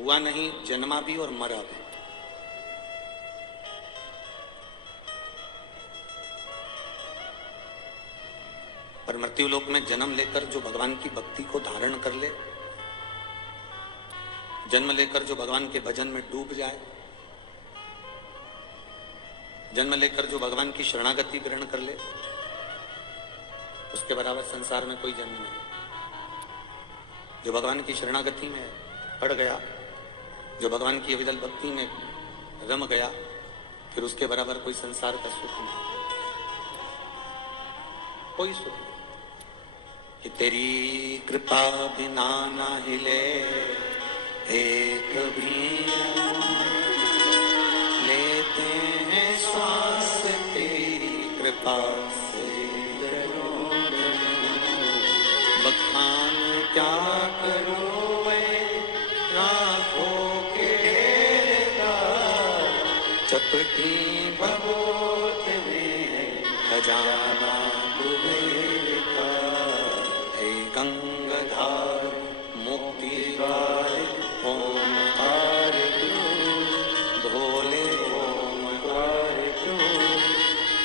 हुआ नहीं, जन्मा भी और मरा भी। पर मृत्यु लोक में जन्म लेकर जो भगवान की भक्ति को धारण कर ले, जन्म लेकर जो भगवान के भजन में डूब जाए, जन्म लेकर जो भगवान की शरणागति ग्रहण कर ले, उसके बराबर संसार में कोई जन्म नहीं। जो भगवान की शरणागति में पड़ गया, जो भगवान की अविरल भक्ति में रम गया, फिर उसके बराबर कोई संसार का सुख नहीं, कोई सुख नहीं। कि तेरी कृपा बिना ना हिले एक भी, लेते हैं श्वास तेरी कृपा से, बखान क्या करूं मैं राखों के ढेर का, चपटी भगोत में खजाना कुबेर का। हे गंगाधार मुक्ति द्वार ओमकार भोले ओमकार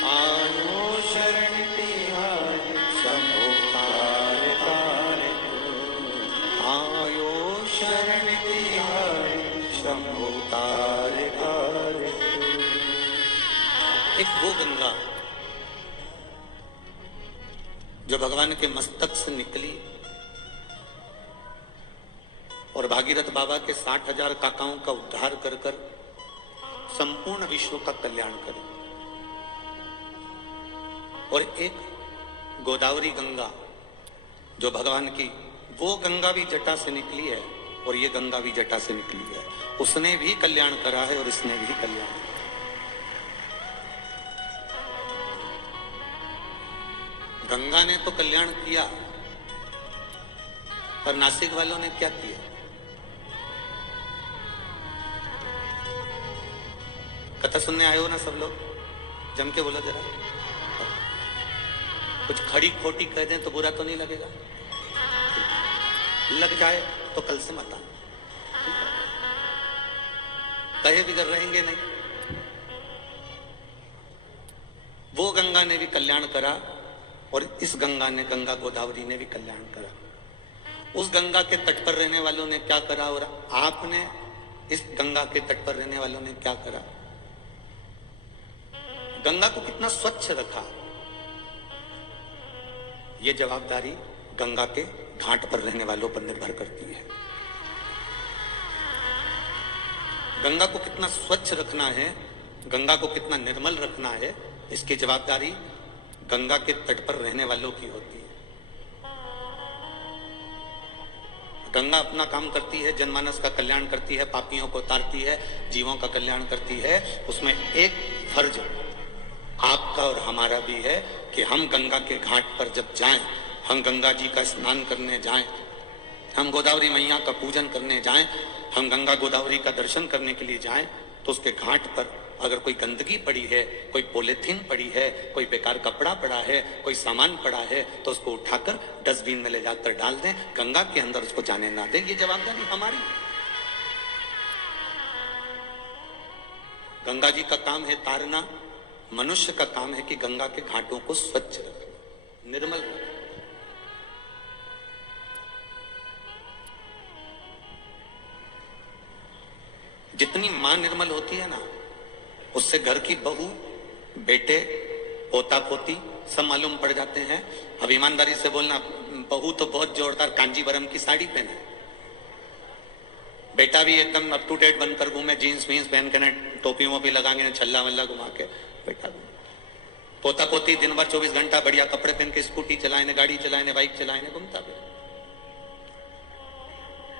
आयो शरण तिहार शंभो कार कार, आयो शरण तिहार शंभो कार कार। एक वो गंगा जो भगवान के मस्तक से निकली और भागीरथ बाबा के 60,000 काकाओं का उद्धार कर कर संपूर्ण विश्व का कल्याण करे, और एक गोदावरी गंगा जो भगवान की, वो गंगा भी जटा से निकली है और ये गंगा भी जटा से निकली है, उसने भी कल्याण करा है और इसने भी कल्याण करा। गंगा ने तो कल्याण किया, पर नासिक वालों ने क्या किया? कथा सुनने आए हो ना सब लोग? जम के बोलो जरा। कुछ खड़ी खोटी कह दें तो बुरा तो नहीं लगेगा? लग जाए तो कल से मत आना, कहे बिगड़ रहेंगे नहीं। वो गंगा ने भी कल्याण करा और इस गंगा ने, गंगा गोदावरी ने भी कल्याण करा। उस गंगा के तट पर रहने वालों ने क्या करा और आपने इस गंगा के तट पर रहने वालों ने क्या करा? गंगा को कितना स्वच्छ रखा, ये जवाबदारी गंगा के घाट पर रहने वालों पर निर्भर करती है। गंगा को कितना स्वच्छ रखना है, गंगा को कितना निर्मल रखना है, इसकी जवाबदारी गंगा के तट पर रहने वालों की होती है। गंगा अपना काम करती है, जनमानस का कल्याण करती है, पापियों को उतारती है, जीवों का कल्याण करती है। उसमें एक फर्ज आपका और हमारा भी है कि हम गंगा के घाट पर जब जाएं, हम गंगा जी का स्नान करने जाएं, हम गोदावरी मैया का पूजन करने जाएं, हम गंगा गोदावरी का दर्शन करने के लिए जाएं, तो उसके घाट पर अगर कोई गंदगी पड़ी है, कोई पॉलीथीन पड़ी है, कोई बेकार कपड़ा पड़ा है, कोई सामान पड़ा है, तो उसको उठाकर डस्टबिन में ले जाकर डाल दें, गंगा के अंदर उसको जाने ना दें। ये जवाबदारी हमारी। गंगा जी का काम है तारना, मनुष्य का काम है कि गंगा के घाटों को स्वच्छ रखना, निर्मल रखना। जितनी मां निर्मल होती है ना, उससे घर की बहू, बेटे, पोता पोती सब मालूम पड़ जाते हैं। अब ईमानदारी से बोलना, बहू तो बहुत जोरदार कांजीवरम की साड़ी पहने, बेटा भी एकदम अप टू डेट बनकर घूमे, जीन्स वीन्स पहन के, टोपी वोपी लगाएंगे, छल्ला वल्ला घुमा के बेटा। पोता पोती दिन भर 24 घंटा बढ़िया कपड़े पहन के स्कूटी चलाए, गाड़ी चलाए, बाइक चलाए, घूमता भी।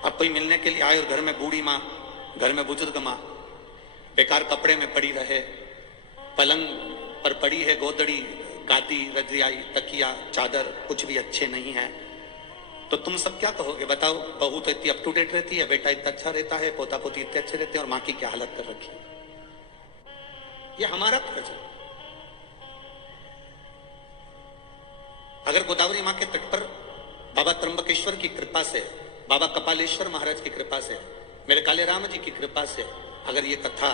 अब कोई मिलने के लिए आए और घर में बूढ़ी माँ, घर में बुजुर्ग माँ बेकार कपड़े में पड़ी रहे, पलंग पर पड़ी है गोदड़ी, गादी, रजाई, तकिया, चादर कुछ भी अच्छे नहीं है, तो तुम सब क्या कहोगे? बताओ। बहू तो इतनी अप टू डेट रहती है, बेटा इतना अच्छा रहता है, पोता पोती इतने अच्छे रहते हैं, और माँ की क्या हालत कर रखी है। ये हमारा फर्ज है। अगर गोदावरी माँ के तट पर बाबा त्र्यंबकेश्वर की कृपा से, बाबा कपालेश्वर महाराज की कृपा से मेरे काले राम जी की कृपा से अगर ये कथा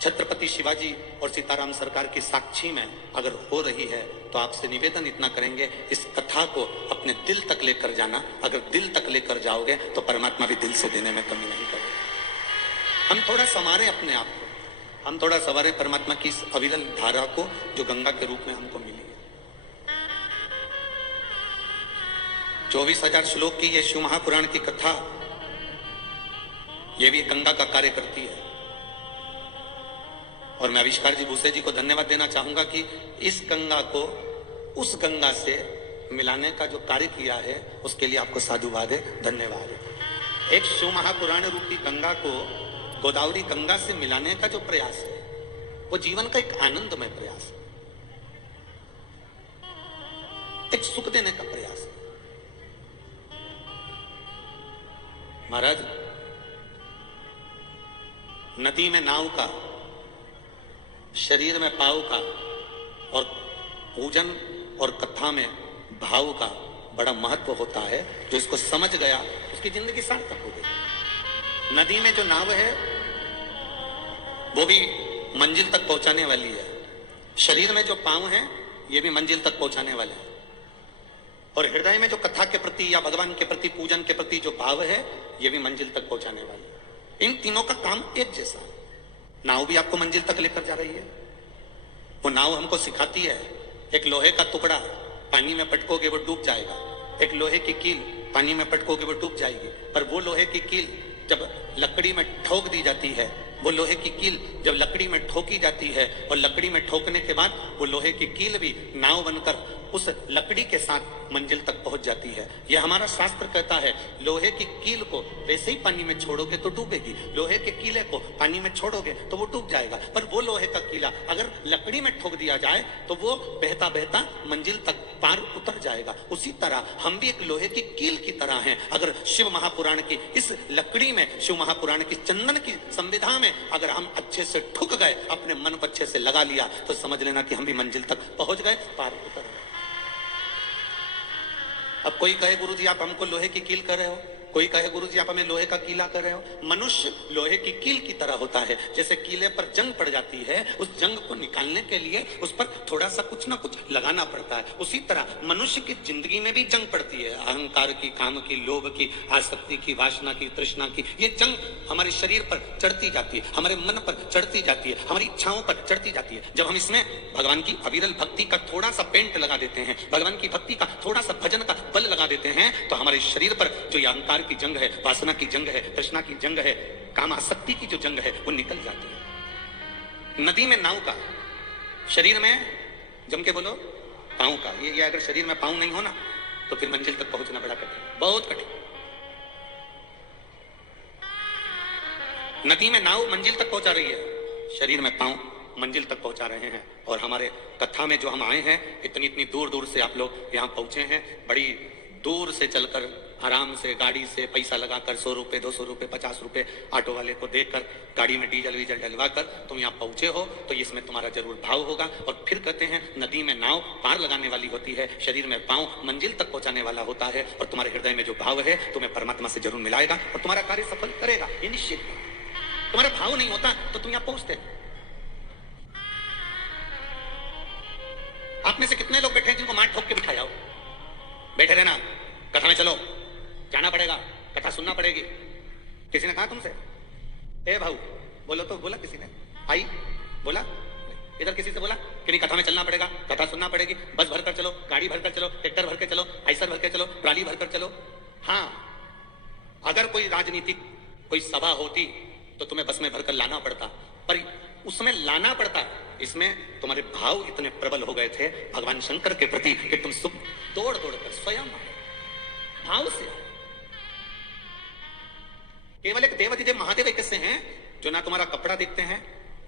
छत्रपति शिवाजी और सीताराम सरकार की साक्षी में अगर हो रही है तो आपसे निवेदन इतना करेंगे, इस कथा को अपने दिल तक लेकर जाना। अगर दिल तक लेकर जाओगे तो परमात्मा भी दिल से देने में कमी नहीं करेगा। हम थोड़ा संवारें अपने आप को, हम थोड़ा संवारें परमात्मा की इस अविरल धारा को जो गंगा के रूप में हमको मिली है। 24,000 श्लोक की ये शिव महापुराण की कथा, ये भी गंगा का कार्य करती है। और मैं आविष्कार जी भूसे जी को धन्यवाद देना चाहूंगा कि इस गंगा को उस गंगा से मिलाने का जो कार्य किया है उसके लिए आपको साधुवाद है, धन्यवाद है। एक शिव महापुराण रूपी गंगा को गोदावरी गंगा से मिलाने का जो प्रयास है वो जीवन का एक आनंदमय प्रयास है, एक सुख देने का प्रयास है। महाराज, नदी में नाव का, शरीर में पाव का और पूजन और कथा में भाव का बड़ा महत्व होता है। जो इसको समझ गया उसकी जिंदगी सार्थक हो गई। नदी में जो नाव है वो भी मंजिल तक पहुंचाने वाली है, शरीर में जो पांव है ये भी मंजिल तक पहुंचाने वाले हैं, और हृदय में जो कथा के प्रति या भगवान के प्रति, पूजन के प्रति जो भाव है ये भी मंजिल तक पहुंचाने वाली है। इन तीनों का काम एक जैसा है। नाव भी आपको मंजिल तक लेकर जा रही है। वो नाव हमको सिखाती है, एक लोहे का टुकड़ा पानी में पटकोगे वो डूब जाएगा, एक लोहे की कील पानी में पटकोगे वो डूब जाएगी। पर वो लोहे की कील जब लकड़ी में ठोक दी जाती है, वो लोहे की कील जब लकड़ी में ठोकी जाती है और लकड़ी में ठोकने के बाद वो लोहे की कील भी नाव बनकर उस लकड़ी के साथ मंजिल तक पहुंच जाती है। यह हमारा शास्त्र कहता है, लोहे की कील को वैसे ही पानी में छोड़ोगे तो डूबेगी, लोहे के कीले को पानी में छोड़ोगे तो वो डूब जाएगा। पर वो लोहे का कीला अगर लकड़ी में ठोक दिया जाए तो वो बहता बहता मंजिल तक पार उतर जाएगा। उसी तरह हम भी एक लोहे की कील की तरह हैं। अगर शिव महापुराण की इस लकड़ी में, शिव महापुराण की चंदन की संविधा में अगर हम अच्छे से ठुक गए, अपने मन को अच्छे से लगा लिया, तो समझ लेना कि हम भी मंजिल तक पहुंच गए, पार उतर गए। अब कोई कहे गुरुजी आप हमको लोहे की कील कर रहे हो, कोई कहे गुरुजी आप हमें लोहे का कीला कर रहे हो। मनुष्य लोहे की कील की तरह होता है। जैसे कीले पर जंग पड़ जाती है, उस जंग को निकालने के लिए उस पर थोड़ा सा कुछ ना कुछ लगाना पड़ता है। उसी तरह मनुष्य की जिंदगी में भी जंग पड़ती है, अहंकार की, काम की, लोभ की, आसक्ति की, वासना की, तृष्णा की। ये जंग हमारे शरीर पर चढ़ती जाती है, हमारे मन पर चढ़ती जाती है, हमारी इच्छाओं पर चढ़ती जाती है। जब हम इसमें भगवान की अविरल भक्ति का थोड़ा सा पेंट लगा देते हैं, भगवान की भक्ति का थोड़ा सा भजन का बल लगा देते हैं, तो हमारे शरीर पर जो ये अहंकार की जंग है, वासना की जंग है, तृष्णा की जंग है, काम आसक्ति की जो जंग है वो निकल जाती है। नदी में नाव का, शरीर में, जम के बोलो, पांव का। ये अगर शरीर में पांव नहीं हो ना तो फिर मंजिल तक पहुंचना बड़ा कठिन, बहुत कठिन। नदी में नाव मंजिल तक पहुंचा रही है, शरीर में पांव मंजिल तक पहुंचा रहे हैं। और हमारे कथा में जो हम आए हैं, इतनी इतनी दूर दूर से आप लोग यहाँ पहुंचे हैं, बड़ी दूर से चलकर, आराम से गाड़ी से पैसा लगाकर 100 रुपए, 200 रुपए, 50 रुपए ऑटो वाले को देकर, गाड़ी में डीजल वीजल डलवाकर तुम यहाँ पहुंचे हो, तो इसमें तुम्हारा जरूर भाव होगा। और फिर कहते हैं नदी में नाव पार लगाने वाली होती है, शरीर में पांव मंजिल तक पहुंचाने वाला होता है। और तुम्हारे हृदय में जो भाव है तुम्हें परमात्मा से जरूर मिलाएगा और तुम्हारा कार्य सफल करेगा, ये निश्चित है। तुम्हारा भाव नहीं होता तो तुम यहाँ पहुंचते। आप में से कितने लोग बैठे हैं जिनको मार ठोक के बिठाया हो? बैठे रहना, कथा में चलो, जाना पड़ेगा, कथा सुनना पड़ेगी। किसी ने कहा तुमसे ए भाऊ बोलो? तो बोला किसी ने? आई बोला? इधर किसी से बोला कि नहीं कथा में चलना पड़ेगा, कथा सुनना पड़ेगी, बस भरकर चलो, गाड़ी भरकर चलो, ट्रैक्टर भरकर चलो, आइसर भरकर चलो, ट्राली भरकर चलो। हाँ, अगर कोई राजनीतिक कोई सभा होती तो तुम्हें बस में भरकर लाना पड़ता, पर उसमें लाना पड़ता, इसमें तुम्हारे भाव इतने प्रबल हो गए थे भगवान शंकर के प्रति कि तुम सब दौड़ दौड़ कर स्वयं भाव से। केवल एक देवाधिदेव महादेव कैसे हैं जो ना तुम्हारा कपड़ा देखते हैं,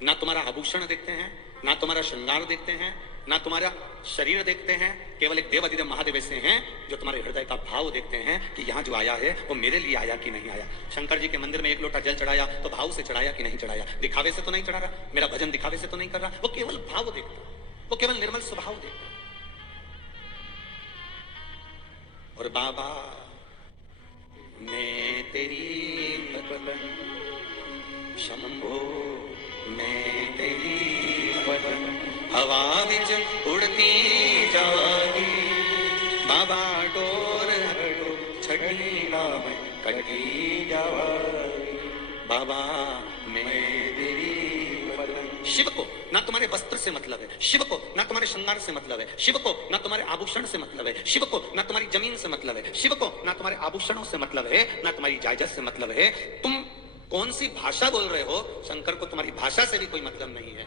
ना तुम्हारा आभूषण देखते हैं, ना तुम्हारा श्रृंगार देखते हैं, ना तुम्हारा शरीर देखते हैं। केवल एक देवाधिदेव महादेव ऐसे हैं जो तुम्हारे हृदय का भाव देखते हैं कि यहाँ जो आया है वो मेरे लिए आया कि नहीं आया। शंकर जी के मंदिर में एक लोटा जल चढ़ाया तो भाव से चढ़ाया कि नहीं चढ़ाया, दिखावे से तो नहीं चढ़ा रहा, मेरा भजन दिखावे से तो नहीं कर रहा, वो केवल भाव देखता, वो केवल निर्मल स्वभाव देखता। और बाबा मैं तेरी शंभो मैं तेरी भजन हवा विच उड़ती जागी बाबा डोर छड़ी नाम कटी जावागी बाबा मैं तेरी भजन। शिव को ना तुम्हारे वस्त्र से मतलब है, शिव को ना तुम्हारे श्रृंगार से मतलब है, शिव को ना तुम्हारे आभूषण से मतलब है, शिव को ना तुम्हारी जमीन से मतलब है, शिव को ना तुम्हारे आभूषणों से मतलब है, ना तुम्हारी जायदाद से मतलब है। तुम कौन सी भाषा बोल रहे हो? शंकर को तुम्हारी भाषा से भी कोई मतलब नहीं है,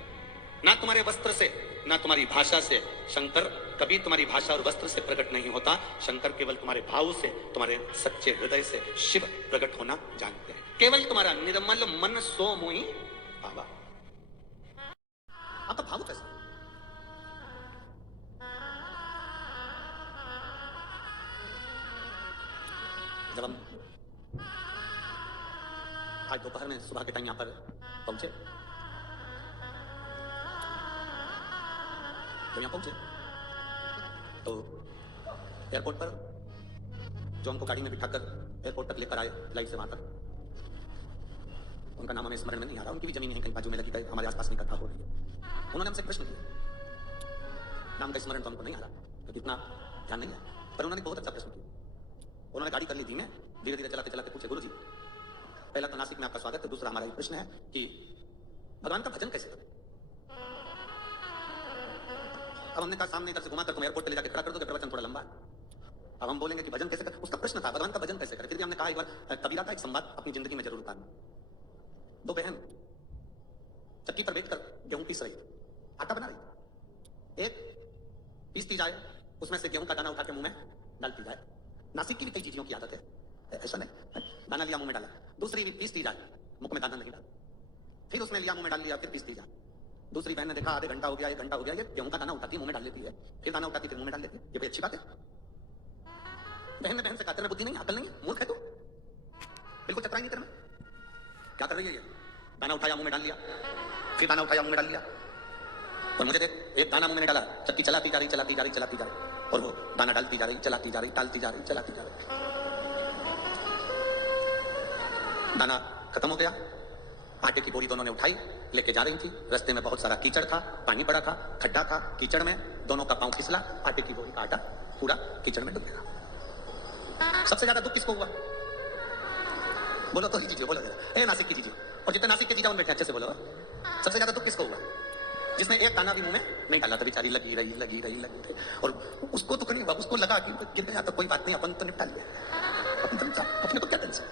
ना तुम्हारे वस्त्र से ना तुम्हारी भाषा से। शंकर कभी तुम्हारी भाषा और वस्त्र से प्रकट नहीं होता। शंकर केवल तुम्हारे भाव से, तुम्हारे सच्चे हृदय से शिव प्रकट होना जानते हैं। केवल तुम्हारा निर्मल मन सो मोहि बाबा। आपका भाव कैसा? जब हम आज दोपहर में सुबह के टाइम यहां पर पहुंचे, जब यहां पहुंचे तो एयरपोर्ट पर जो हमको गाड़ी में बिठाकर एयरपोर्ट तक लेकर आए, फ्लाइट से वहां तक, उनका नाम हमें स्मरण में नहीं आ रहा। उनकी भी जमीन है कहीं बाजू में लगी, हमारे आसपास नहीं कथा हो रही है। उन्होंने हमसे प्रश्न किया, नाम का स्मरण तो हमको नहीं आ रहा क्योंकि इतना ध्यान नहीं है, पर उन्होंने बहुत अच्छा प्रश्न किया। उन्होंने गाड़ी कर ली धीमे, धीरे धीरे चलाते चलाते पूछे, गुरुजी पहला तो नासिक में आपका स्वागत है, दूसरा हमारा ये प्रश्न है कि भगवान का भजन कैसे करें? अब हमने कहा सामने इधर से घुमा कर तुम एयरपोर्ट पे ले जाकर खड़ा कर दो, प्रवचन थोड़ा लंबा है। अब हम बोलेंगे कि भजन कैसे करें? उसका प्रश्न था भगवान का भजन कैसे करें। फिर भी हमने कहा एक बार कबीरा का एक संवाद अपनी जिंदगी में जरूर उतारना। दो बहन चक्की पर बैठकर गेहूं पीस रही, आटा बना रही। एक पीसती जाए, उसमें से गेहूं का दाना उठा के मुंह में डालती जाए। नासिक की भी कई चीजों की आदत है, ऐसा नहीं, दाना लिया मुंह में डाला। दूसरी भी पीसती जाए, मुंह में दाना नहीं डाला, फिर उसमें लिया मुंह में डाल लिया, फिर पीसती जाए। दूसरी बहन ने देखा आधे घंटा हो गया, 1 घंटा हो गया, ये गेहूं का दाना उठाती मुंह में डाल लेती है, फिर दाना उठाती फिर मुंह में डाल लेती है। ये भी अच्छी बात है? बहन ने बहन से कहा तेरे में बुद्धि नहीं, अकल नहीं, मूर्ख है तू, बिल्कुल चतुराई नहीं तेरे में। क्या कर रही है ये? दाना उठाया मुंह में डाल लिया, फिर दाना उठाया मुंह में डाल लिया। और मुझे देख, एक दाना मुंह में डाला, चक्की चलाती जा रही, चलाती जा रही, चलाती जा रही, और वो दाना डालती जा रही, चलाती जा रही, डालती जा रही, चलाती जा रही। दाना खत्म हो गया, आटे की बोरी दोनों ने उठाई, लेके जा रही थी। रास्ते में बहुत सारा कीचड़ था, पानी पड़ा था, खड्डा था, कीचड़ में दोनों का पांव फिसला, आटे की बोरी का आटा पूरा कीचड़ में डूब गया। सबसे ज्यादा दुख किसको हुआ? बोलो तो ही जीजिए, बोलो जरा, नासिक की जीजिए, और जितने नासिक के जीजा उन बैठे अच्छे से बोलो। सबसे ज्यादा दुख किसको हुआ? जिसने एक दाना भी मुंह में नहीं डाला था, बेचारी लगी रही लगी रही लगी रही, और उसको दुख नहीं हुआ, उसको लगा कि गिर गया तो कोई बात नहीं, अपन तो निपटा लिया, अपने को क्या टेंशन।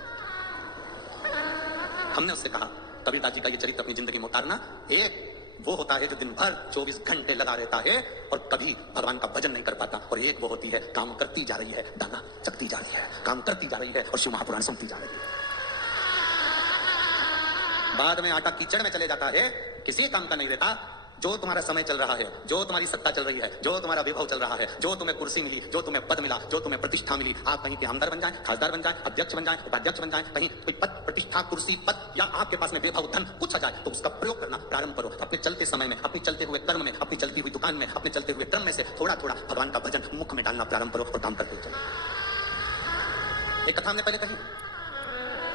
हमने उससे कहा कबीरदास जी का ये चरित्र अपनी जिंदगी में उतारना। एक वो होता है जो दिन भर 24 घंटे लगा रहता है और कभी भगवान का भजन नहीं कर पाता, और एक वो होती है काम करती जा रही है, दाना चकती जा रही है, काम करती जा रही है और शिव महापुराण सुनती जा रही है। बाद में आटा कीचड़ में चले जाता है, किसी काम का नहीं रहता। जो तुम्हारा समय चल रहा है, जो तुम्हारी सत्ता चल रही है, जो तुम्हारा विभव चल रहा है, जो तुम्हें कुर्सी मिली, जो तुम्हें पद मिला, जो तुम्हें प्रतिष्ठा मिली, आप कहीं के आमदार बन जाएं, खासदार बन जाएं, अध्यक्ष बन जाएं, उपाध्यक्ष बन जाएं, कहीं कोई पद प्रतिष्ठा कुर्सी पद या आपके पास में विभव धन कुछ आ जाए तो उसका प्रयोग करना प्रारंभ करो। अपने चलते समय में, अपनी चलते हुए कर्म में, अपनी चलती हुई दुकान में, अपने चलते हुए क्रम में से थोड़ा थोड़ा भगवान का भजन मुख में डालना प्रारंभ करो और काम करते चलो। एक कथा हमने पहले कही,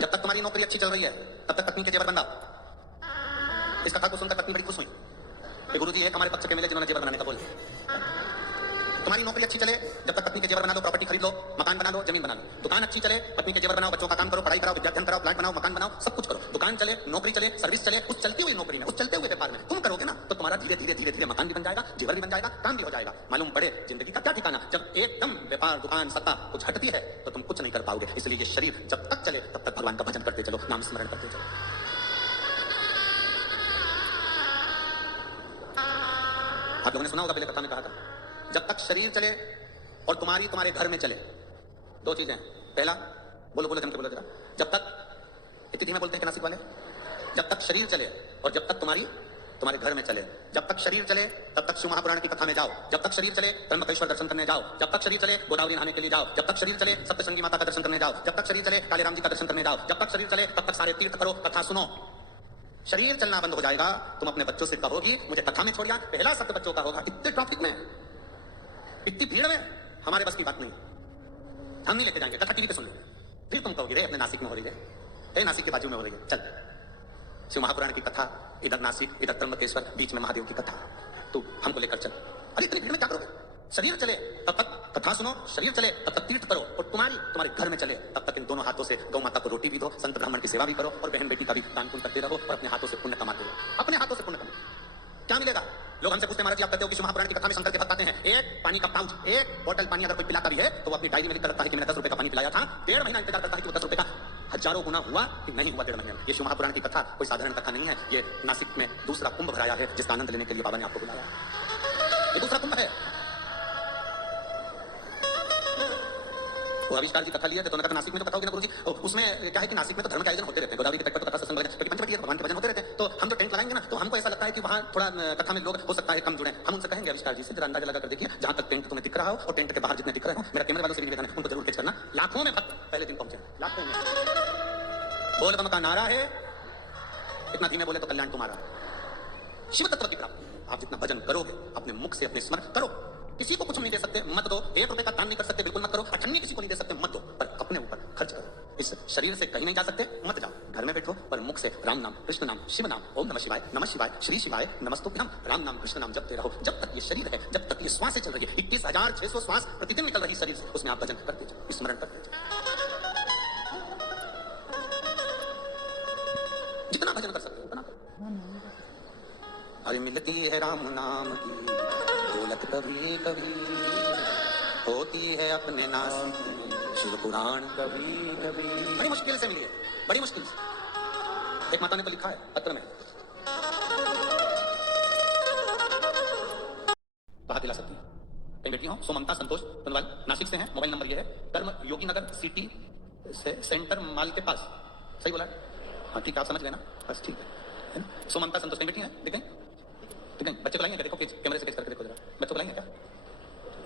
जब तक तुम्हारी नौकरी अच्छी चल रही है तब तक पत्नी के जेवर बनाओ। इस कथा को सुनकर पत्नी बड़ी खुश हुई। गुरुजी एक हमारे पक्ष के मिले जिन्होंने जेवर बनाने का बोला। तुम्हारी नौकरी अच्छी चले जब तक पत्नी के जेवर बना दो, प्रॉपर्टी खरीद लो, मकान बना लो, जमीन बना लो। दुकान अच्छी चले, पत्नी के जेवर बनाओ, बच्चों का काम करो, पढ़ाई कराओ, विद्याध्ययन कराओ, प्लाट बनाओ, मकान बनाओ, सब कुछ करो। दुकान चले, नौकरी चले, सर्विस चले, उस चलती हुई नौकरी में, उस चलते हुए व्यापार में तुम करोगे ना तो तुम्हारा धीरे धीरे धीरे धीरे मकान भी बन जाएगा, जेवर भी बन जाएगा, काम भी हो जाएगा। मालूम पड़े जिंदगी का क्या ठिकाना। जब एकदम व्यापार दुकान सत्ता कुछ हटती है तो तुम कुछ नहीं कर पाओगे। इसलिए ये शरीर जब तक चले तब तक भगवान का भजन करते चलो, नाम स्मरण करते चलो। आप लोगों ने सुना होगा, पहले कथा में कहा था, जब तक शरीर चले और तुम्हारे घर में चले, दो चीजें हैं। पहला, बोलो बोलो जम के बोलो जरा, जब तक, इतनी धीमे बोलते हैं नासिक वाले, जब तक शरीर चले और जब तक तुम्हारे घर में चले। जब तक शरीर चले तब तक शिव महापुराण की कथा में जाओ, जब तक शरीर चले त्र्यंबकेश्वर दर्शन करने जाओ, जब तक शरीर चले गोदावरी नहाने के लिए जाओ, जब तक शरीर चले सप्तशृंगी माता का दर्शन करने जाओ, जब तक शरीर चले काले राम जी का दर्शन करने जाओ, जब तक शरीर चले तब तक सारे तीर्थ करो, कथा सुनो। शरीर चलना बंद हो जाएगा, तुम अपने बच्चों से कहोगी मुझे कथा में छोड़िया, पहला शब्द बच्चों का होगा। इतने ट्रैफिक में, इतनी भीड़ में हमारे बस की बात नहीं, हम नहीं लेके जाएंगे, कथा टीवी पे सुन लेंगे। फिर तुम कहोगी रे अपने नासिक में हो रही है, नासिक के बाजू में हो रही है, चल शिव महापुराण की कथा, इधर नासिक, इधर त्र्यंबकेश्वर, बीच में महादेव की कथा। तू हमको लेकर चल। अरे इतनी भीड़ में क्या करोगे? शरीर चले तब तक कथा सुनो, शरीर चले तब तक तीर्थ करो, और तुम्हारे घर में चले तब तक इन दोनों हाथों से गौ माता को रोटी भी दो, संत ब्राह्मण की सेवा भी करो, और बहन बेटी का भी दान पुण्य करते रहो, और अपने हाथों से पुण्य कमाते रहो। अपने हाथों से पुण्य कमाओ। क्या मिलेगा? लोग हमसे पूछते हैं, महाराज जी आप कहते हो कि शिव महापुराण की कथा में शंकर के भक्त आते हैं, एक पानी का पाउच, एक बोतल पानी अगर कोई पिलाता भी है तो वो अपनी डायरी में लिख कर रखता है कि मैंने 10 रुपए का पानी पिलाया था, 1.5 महीना इंतजार करता है कि वो 10 रुपए का हजारों गुना हुआ कि नहीं हुआ 1.5 महीने में। ये शिव महापुराण की कथा कोई साधारण कथा नहीं है, ये नासिक में दूसरा कुंभ भराया है, जिसका आनंद लेने के लिए बाबा ने आपको बुलाया। ये दूसरा कुंभ है। वो आविष्कार की कथा ली है, तो कथा नासिक में तो कथा होगी ना गुरुजी, उसमें क्या है कि नासिक में तो धर्म के आयोजन होते रहते हैं, गोदावरी के तट पर तो कथा सत्संग वगैरह, क्योंकि पंचवटी है, भगवान के भजन होते रहते हैं। तो हम जो टेंट लगाएंगे ना, तो हमको ऐसा लगता है कि वहाँ थोड़ा कथा में लोग हो सकता है कम जुड़े। हम उनसे कहेंगे आविष्कार जी से जरा अंदाजा लगा कर देखिए, जहां तक टेंट तुम्हें दिख रहा हो और टेंट के बाहर जितने दिख रहे हो, मेरा कैमरे वालों से भी निवेदन है उनको जरूर कैच करना। लाखों में भक्त पहले दिन पहुंचे, लाखों में। बोल बम का नारा है, इतना धीमे बोले तो कल्याण तुम्हारा। शिव तत्व की प्राप्ति, आप जितना भजन करोगे अपने मुख से अपने स्मरण करो। किसी को कुछ नहीं दे सकते, मत दो। 1 रुपए का दान नहीं कर सकते, बिल्कुल मत करो। अठन्नी किसी को नहीं दे सकते, मत दो, पर अपने ऊपर खर्च करो। इस शरीर से कहीं नहीं जा सकते, मत जाओ, घर में बैठो, पर मुख से राम नाम, कृष्ण नाम, शिव नाम, ओम नमः शिवाय, श्री शिवाय नमस्तुभ्यम, राम नाम कृष्ण नाम जपते रहो। जब तक ये शरीर है, जब तक ये श्वासें चल रही है, 21,600 श्वास प्रतिदिन निकल रही शरीर से, उसमें आप भजन करते जाओ, स्मरण करते जाओ। जितना भजन कर सकते हो उतना करो। अरे मिलती है राम नाम की दौलत कभी कभी, होती है अपने नासिक में शिव पुराण कभी कभी। बड़ी मुश्किल से मिली है, बड़ी मुश्किल से। एक माता ने तो लिखा है पत्र में, कहा दिला सकती है। कहीं बैठी हो, सो ममता संतोष तनवाल नासिक से हैं, मोबाइल नंबर ये है, कर्म योगी नगर सिटी सेंटर माल के पास। सही बोला? हाँ ठीक है, आप समझ गए ना, बस ठीक है ना? सो ममता संतोष कहीं बैठी हैं, दिख गई? बच्चे को लाएंगे, देखो कैमरे से कैच करके देखो जरा, बच्चों को लाएंगे क्या?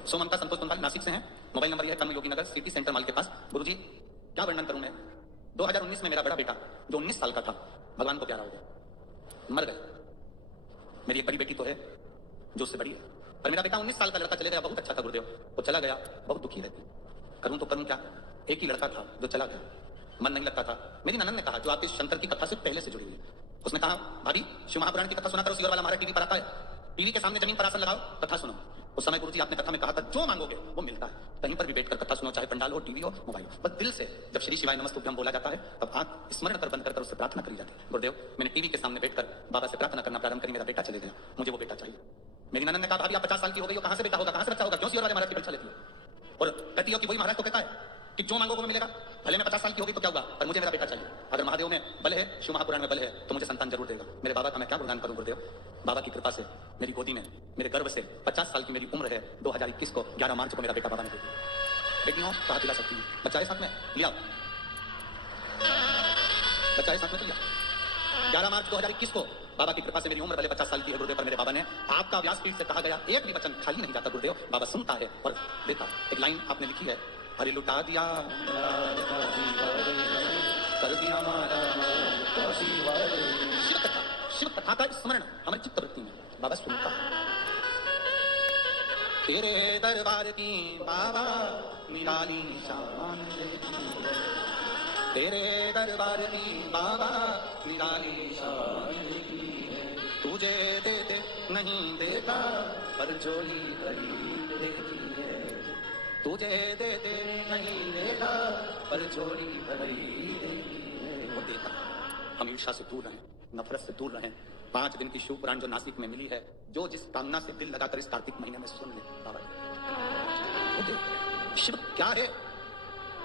सो ममता संतोष तनवाल नासिक से हैं, मोबाइल नंबर ये है, कर्म योगी नगर सिटी सेंटर माल के पास। गुरुजी क्या वर्णन करूं मैं? 2019 में मेरा बड़ा बेटा जो 19 साल का था, भगवान को प्यारा हो गया, मर गया। मेरी एक बड़ी बेटी तो है जो उससे बड़ी है, पर मेरा बेटा 19 साल का लड़का चले गया, बहुत अच्छा था गुरुदेव, वो चला गया, बहुत दुखी रहती। करूं तो करूं क्या? एक ही लड़का था जो चला गया, मन नहीं लगता था। मेरी ननद ने कहा, जो आपकी शंकर की कथा से पहले से जुड़ी हुई, उसने कहा भाभी शिव महापुराण की कथा सुना करो, सीवर वाला हमारा टीवी पर आता है, टीवी के सामने जमीन पर आसन लगाओ, कथा सुनो। उस समय गुरुजी आपने कथा में कहा था, जो मांगोगे वो मिलता है, कहीं पर भी बैठकर कथा सुनो, चाहे पंडाल हो, टीवी हो, मोबाइल हो, बस दिल से। जब श्री शिवाय नमस्तुभ्यम बोला जाता है, तब आंख स्मरण कर बंद कर उससे प्रार्थना करी जाती है। गुरुदेव मैंने टीवी के सामने बैठकर बाबा से प्रार्थना करना प्रारंभ करी, मेरा बेटा चले गया, मुझे वो बेटा चाहिए। मेरी ननद ने कहा, भाभी आप 50 साल की हो गई हो, कहां से बेटा होगा, कहां से बच्चा होगा, क्यों सीवर वाले महाराज की परीक्षा लेती हो? और कहती हो कि वही महाराज तो कहता है कि जो मांगोगे वो मिलेगा। भले मैं 50 साल की हो गई तो क्या हुआ, पर मुझे मेरा बेटा चाहिए। अगर महादेव में बल है, शिव महापुराण में बल है, तो मुझे संतान जरूर देगा। मेरे बाबा का मैं क्या गुणगान करूं गुरुदेव? बाबा की कृपा से मेरी गोदी में, मेरे गर्भ से 50 साल की मेरी उम्र है। 2021 को 11 मार्च को मेरा बेटा बाबा ने दे दिया। बेटी हो कहा दिला सकती है, बच्चा है साथ में लिया, बच्चा है साथ में तो लिया। 11 मार्च 2021 को बाबा की कृपा से मेरी उम्र भले 50 साल की है गुरुदेव, पर मेरे बाबा ने, आपका व्यासपीठ से कहा गया एक भी वचन खाली नहीं जाता गुरुदेव, बाबा सुनता है और देता। एक लाइन आपने लिखी है, अरे लुटा दिया कर दिया शिव कथा, शिव कथा का स्मरण हमारी चित्तवृत्ति में बाबा सुनता है। तेरे दरबार की बाबा निराली शान, तेरे दरबार की बाबा निराली शान, तुझे देते नहीं देता पर झोली भरी देती है, तुझे देते नहीं देता पर झोली भरी देती है। वो देता। हम ईर्ष्या से दूर रहें, नफरत से दूर रहें। 5 दिन की शिव पुराण जो नासिक में मिली है, जो जिस कामना से दिल लगाकर इस कार्तिक महीने में सुन ले बाबा, शिव क्या है,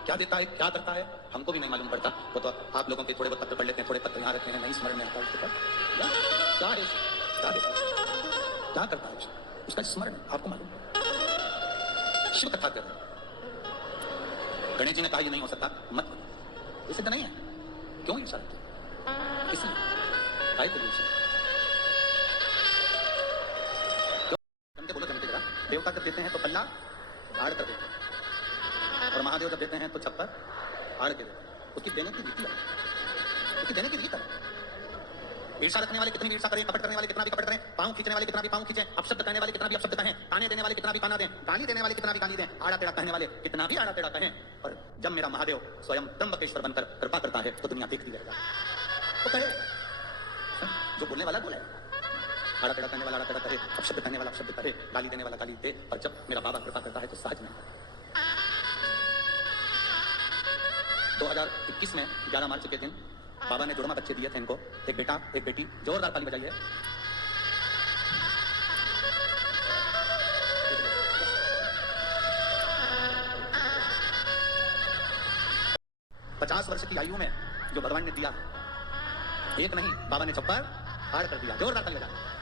क्या देता है, क्या करता है, हमको भी नहीं मालूम पड़ता। वो तो आप लोगों के थोड़े बहुत पत्र पढ़ लेते हैं, थोड़े पत्र यहाँ रहते हैं, नहीं स्मरण में आता उसके बाद क्या है, क्या देता है, क्या करता है, उसका स्मरण आपको मालूम है। शिव कथा कर रहे, गणेश जी ने कहा ये नहीं हो सकता, मत करो, इसे तो नहीं है, क्यों ईर्ष्या रखते, इसलिए काय के लिए जमते बोलो, जमते जरा। देवता जब देते हैं तो पल्ला आड़ कर देते हैं, और महादेव जब देते हैं तो छप्पर आड़ के देते हैं। उसकी देने की रीति है, उसकी देने की रीत है। ईर्ष्या रखने वाले कितनी भी ईर्ष्या करें, कपट करने वाले कितना भी कपट करें, पांव खींचने वाले कितना भी पांव खींचें, अपशब्द कहने वाले कितना भी अपशब्द कहें, ताने देने वाले कितना भी ताना दें, गाली देने वाले कितना भी गाली दें, आड़ा टेढ़ा कहने वाले कितना भी आड़ा टेढ़ा कहें, और जब मेरा महादेव स्वयं त्र्यंबकेश्वर बनकर कृपा करता है तो दुनिया देखती रहेगा। तो कहे जो बोलने वाला बोले, आड़ा टेढ़ा करने वाला आड़ा टेढ़ा करे, अपशब्द कहने वाला अपशब्द कहे, गाली देने वाला गाली दे, पर जब मेरा बाबा कृपा करता है तो सहज नहीं करता। 2021 में 11 मार्च के दिन बाबा ने जुड़वा बच्चे दिए थे इनको, एक बेटा एक बेटी। जोरदार ताली बजाइए। 50 वर्ष की आयु में जो भगवान ने दिया, एक नहीं, बाबा ने 56 हार कर दिया। जोरदार ताली बजाइए।